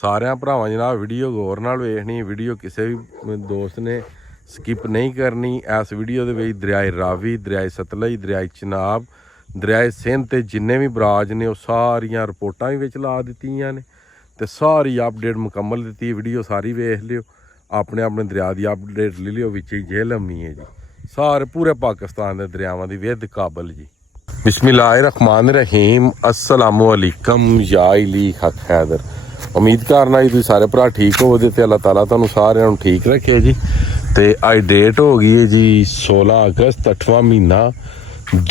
ਸਾਰਿਆਂ ਭਰਾਵਾਂ ਜਨਾਬ ਵੀਡੀਓ ਗੌਰ ਨਾਲ ਵੇਖਣੀ। ਵੀਡੀਓ ਕਿਸੇ ਵੀ ਦੋਸਤ ਨੇ ਸਕਿਪ ਨਹੀਂ ਕਰਨੀ। ਇਸ ਵੀਡੀਓ ਦੇ ਵਿੱਚ ਦਰਿਆਏ ਰਾਵੀ, ਦਰਿਆਏ ਸਤਲੁਜ, ਦਰਿਆਏ ਚਨਾਬ, ਦਰਿਆਏ ਸਿੰਧ ਤੇ ਜਿੰਨੇ ਵੀ ਬਰਾਜ ਨੇ ਉਹ ਸਾਰੀਆਂ ਰਿਪੋਰਟਾਂ ਵੀ ਵਿੱਚ ਲਾ ਦਿੱਤੀਆਂ ਨੇ ਤੇ ਸਾਰੀ ਅਪਡੇਟ ਮੁਕੰਮਲ ਦਿੱਤੀ। ਵੀਡੀਓ ਸਾਰੀ ਵੇਖ ਲਿਓ, ਆਪਣੇ ਆਪਣੇ ਦਰਿਆ ਦੀ ਅਪਡੇਟ ਲੈ ਲਿਓ। ਵਿੱਚ ਹੀ ਜੇਹਲਮੀ ਹੈ ਜੀ, ਸਾਰੇ ਪੂਰੇ ਪਾਕਿस्तान ਦੇ ਦਰਿਆਵਾਂ ਦੀ ਵਿਦ ਕਾਬਲ ਜੀ। बिस्मिल्लाहिर्रहमानिर्रहीम अस्सलामुअलैकुम या अली हक हैदर। उम्मीद करना जी तुम सारे भरा ठीक हो तो अल्लाह ताला तुहानू सारिਆਂ ਨੂੰ ठीक रखे जी। तो अज डेट हो गई है जी 16 अगस्त 8वां महीना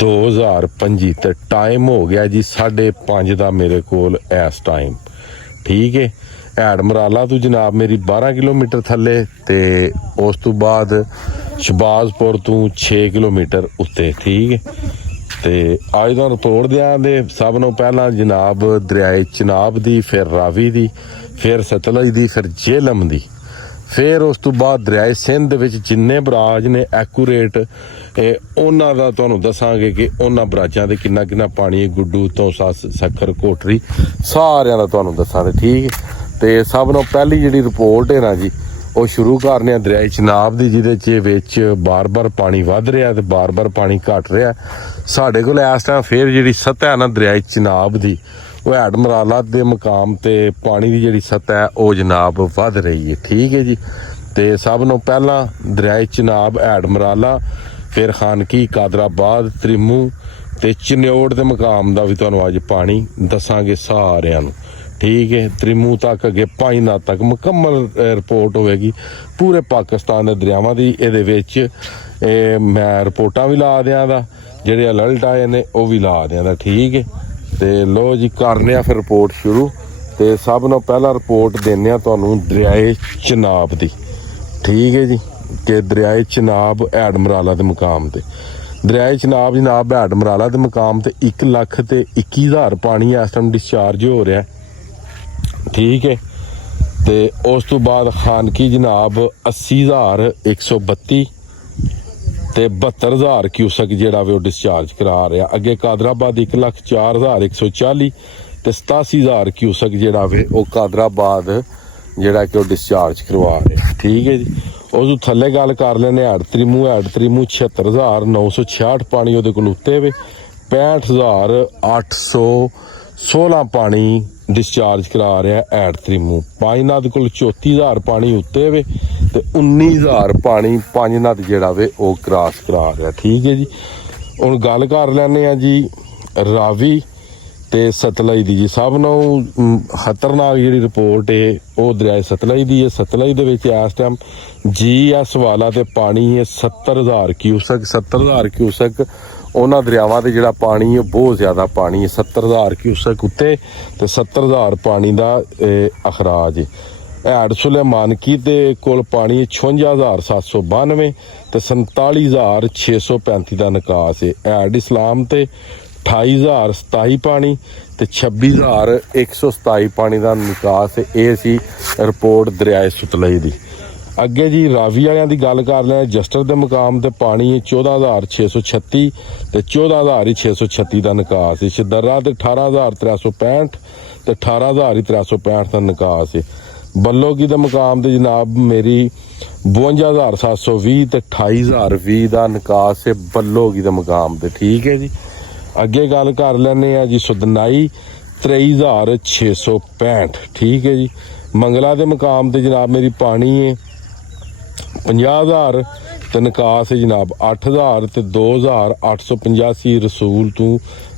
2025 तो टाइम हो गया जी 5:30 का मेरे कोल इस टाइम। ठीक है, हैड मराला तो जनाब मेरी 12 किलोमीटर थले तो उस तो बाद शहबाजपुर तो 6 किलोमीटर उत्ते। ठीक है, तो अज तुहानू तोड़ दियां दे सब नू पहला जनाब दरियाए चनाब दी, फिर रावी दी, फिर सतलुज दी, फिर जेहलम दी, फिर उस तो बाद दरियाए सिंध विच जिन्ने बराज ने एक्यूरेट उन्हां दा तुहानू दसांगे कि उन्हां बराजां दे किन्ना किन्ना पानी है। गुड्डू तो सक्कर कोटरी सारियां दा तुहानू दसांगे। ठीक है, तो सब नू पहली जिहड़ी रिपोर्ट है ना जी वो शुरू करने दरियाए चनाब की, जिहदे बार बार पानी वध रहा तो बार बार पानी घट रहा। साढ़े कोल इस टाइम फिर जी सतह है ना दरियाए चनाब की, वो हैड मराला के मुकाम ते पानी की जी सतह है वो जनाब वध रही है। ठीक है जी, तो सब नू पहला दरियाए चनाब, हैड मराला, फिर खानकी, कादराबाद, त्रिमू ते चन्योड़ के मुकाम का भी तुहानू अज पानी दसांगे सारिਆਂ ਨੂੰ। ठीक है, त्रिमू तक अगे पाइना तक मुकम्मल रिपोर्ट होएगी पूरे पाकिस्तान के दरियावां की। ये मैं रिपोर्टां भी ला दियां दा, जेह्ड़े अलर्ट आए ने वो भी ला दियां दा। ठीक है, तो लो जी करने फिर रिपोर्ट शुरू। तो सब नू पहला रिपोर्ट देने तुहानू दरियाए चनाब की। ठीक है जी, कि दरियाए चनाब हैड मराला के मुकाम ते दरियाए चनाब जनाब हैड मराला के मुकाम ते 1,21,000 पानी इस टाइम डिस्चार्ज हो रहा है। ठीक है, तो उस तो बाद खानकी जनाब 80,132 ते 72,000 क्यूसक जिहड़ा वे डिस्चार्ज करा रहा। अगे कादराबाद 1,04,140 ते 87,000 क्यूसक जिहड़ा वे वो कादराबाद जिहड़ा कि डिस्चार्ज करवा रहे। ठीक है जी, उस थल्ले गल कर लेने हैड त्रिमू। हैड त्रिमू 76,966 पानी उहदे कोल उत्ते वे, 65,816 पानी डिस्चार्ज करा रहा हैड त्रिमू। पांचनाथ को 34,000 पानी उत्ते वे ते 19,000 पानी पांचनाथ जिहड़ा वे वो क्रॉस करा रहा। ठीक है जी, हुण गल कर लैने आ जी रावी ते सतलुज दी जी। सब नू खतरनाक जिहड़ी रिपोर्ट है वो दरियाए सतलुज दी है। सतलुज दे विच इस टाइम GS वाला ते पानी है 70,000 क्यूसक। 70,000 क्यूसक उन्होंने दरियावां ते जिहड़ा पानी है बहुत ज़्यादा पानी है। 70,000 क्यूसक उत्ते ते 70,000 पानी का अखराज है। हैड सुलेमानकी दे कोल पानी 56,792 ते 47,635 का निकास है। हैड इस्लाम ते 28,027 पानी ते 26,127 पानी का निकास है। ये सी रिपोर्ट दरियाए सतलुज दी। अगे जी रावी वालियां दी गल कर लें, जस्टर के मुकाम ते पानी 14,636 ते 14,636 का निकास है। शदर्रा ते 18,365 ते 18,365 का निकास है। बल्लोगी के मुकाम ते जनाब मेरी 52,720 ते 28,020 का निकास है बल्लोगी के मुकाम ते। ठीक है जी, अगे गल कर लेने जी सुदनाई 23,665। ठीक है जी, मंगला के मुकाम ते जनाब मेरी पानी है 50,000 ते निकास है जनाब 8,000 ते 2,885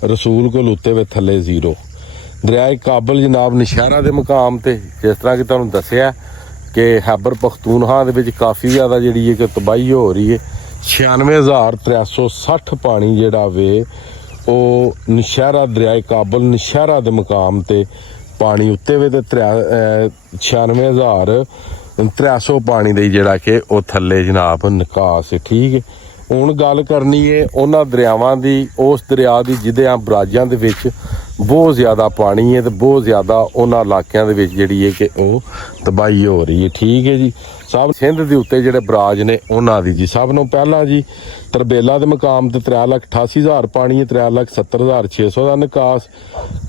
रसूल को लुते वे थले 0। दरियाए काबल जनाब नशहरा के मुकाम ते जिस तरह कि तुहानू दस्सिया कि खैबर पख्तूनख्वा दे विच काफ़ी ज़्यादा जिहड़ी है कि तबाही हो रही है। 96,360 पानी जिहड़ा वे वो नशहरा दरियाए काबल नशहरा के मुकाम ते पानी उत्ते वे ते 96,300 पानी दे जिहड़ा कि वो थल्ले जनाब निकास है। ठीक है, हुण गल करनी है उन्हां दरियावां दी, उस दरिया की जिहदे बराजां दे विच बहुत ज़्यादा पानी है तो बहुत ज़्यादा उन्हां इलाकिਆਂ ਦੇ ਵਿੱਚ ਜਿਹੜੀ है कि वो तबाही हो रही है। ठीक है जी, सब सिंध के उत्ते जिहड़े बराज ने उन्हां दी जी। सब नू पहला जी तरबेला के मुकाम ते 3,88,000 पानी है, 3,70,600 का निकास।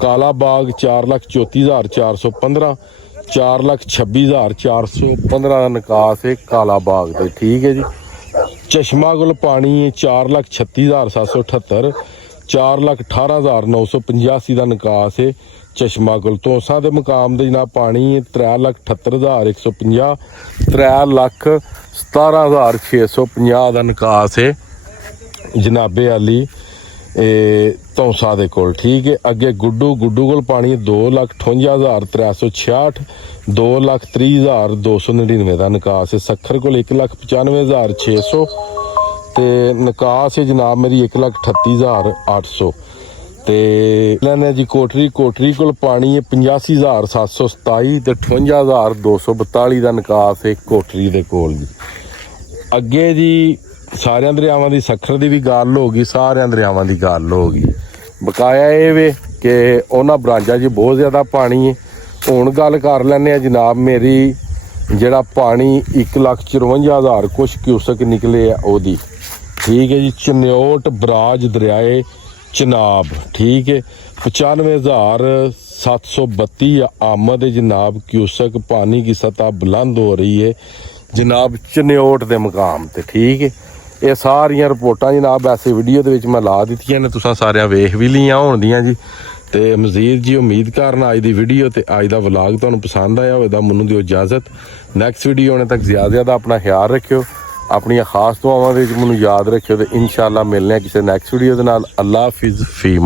काला बाग 4,34,415 4,26,415 ਦਾ ਨਿਕਾਸ ਹੈ ਕਾਲਾ ਬਾਗ ਤੇ। ਠੀਕ ਹੈ ਜੀ। ਚਸ਼ਮਾ ਕੋਲ ਪਾਣੀ ਹੈ 4,36,778, 4,18,985 ਦਾ ਨਿਕਾਸ ਹੈ ਚਸ਼ਮਾ ਕੋਲ। ਤੋਸਾ ਦੇ ਮੁਕਾਮ ਦੇ ਜਨਾਬ ਪਾਣੀ ਹੈ 3,78,150, 3,17,650 ਦਾ ਨਿਕਾਸ ਹੈ ਜਨਾਬੇ ਵਾਲੀ ਧੌਂਸਾ ਦੇ ਕੋਲ। ਠੀਕ ਹੈ। ਅੱਗੇ ਗੁੱਡੂ ਕੋਲ ਪਾਣੀ 2,58,366, 2,30,299 ਦਾ ਨਿਕਾਸ ਹੈ। ਸੱਖਰ ਕੋਲ 1,95,600 ਤੇ ਨਿਕਾਸ ਹੈ ਜਨਾਬ ਮੇਰੀ 1,38,800 ਤੇ ਲੈਣੇ ਜੀ। ਕੋਟਰੀ ਕੋਲ ਪਾਣੀ ਹੈ 85,727 ਤੇ 58,242 ਦਾ ਨਿਕਾਸ ਹੈ ਕੋਟਰੀ ਦੇ ਕੋਲ ਜੀ। ਅੱਗੇ ਜੀ ਸਾਰਿਆਂ ਦਰਿਆਵਾਂ ਦੀ ਸੱਖਰ ਦੀ ਵੀ ਗੱਲ ਹੋ ਗਈ, ਸਾਰਿਆਂ ਦਰਿਆਵਾਂ ਦੀ ਗੱਲ ਹੋ ਗਈ। ਬਕਾਇਆ ਇਹ ਵੇ ਕਿ ਉਹਨਾਂ ਬਰਾਂਚਾਂ 'ਚ ਬਹੁਤ ਜ਼ਿਆਦਾ ਪਾਣੀ ਹੈ। ਹੁਣ ਗੱਲ ਕਰ ਲੈਂਦੇ ਆ ਜਨਾਬ ਮੇਰੀ ਜਿਹੜਾ ਪਾਣੀ 1,54,000 ਕੁਛ ਕਿਊਸਕ ਨਿਕਲੇ ਆ ਉਹਦੀ। ਠੀਕ ਹੈ ਜੀ। ਚਨਿਓਟ ਬਰਾਜ ਦਰਿਆਏ ਚਨਾਬ। ਠੀਕ ਹੈ। 95,732 आमद जनाब क्यूसक पानी की सतह बुलंद हो रही है जनाब चनियोट के मुकाम ते। ठीक है। ये सारिया रिपोर्टां जनाब ऐसे वीडियो दे विच मैं ला दित्तियां ने, तुसां सारियां वेख भी लियां होणदियां जी। ते मजीद जी उम्मीद करना अज दी वीडियो ते अज दा व्लॉग तुहानूं पसंद आया होवेगा। मैनूं दिओ इजाजत। नैक्सट वीडियो आने तक ज़्यादा अपना ख्याल रखियो, अपनी खास दुआवां दे विच मैनूं याद रखियो ते इंशाअल्लाह मिलने किसी नैक्सट वीडियो दे नाल। अल्लाह हाफिज़ फी।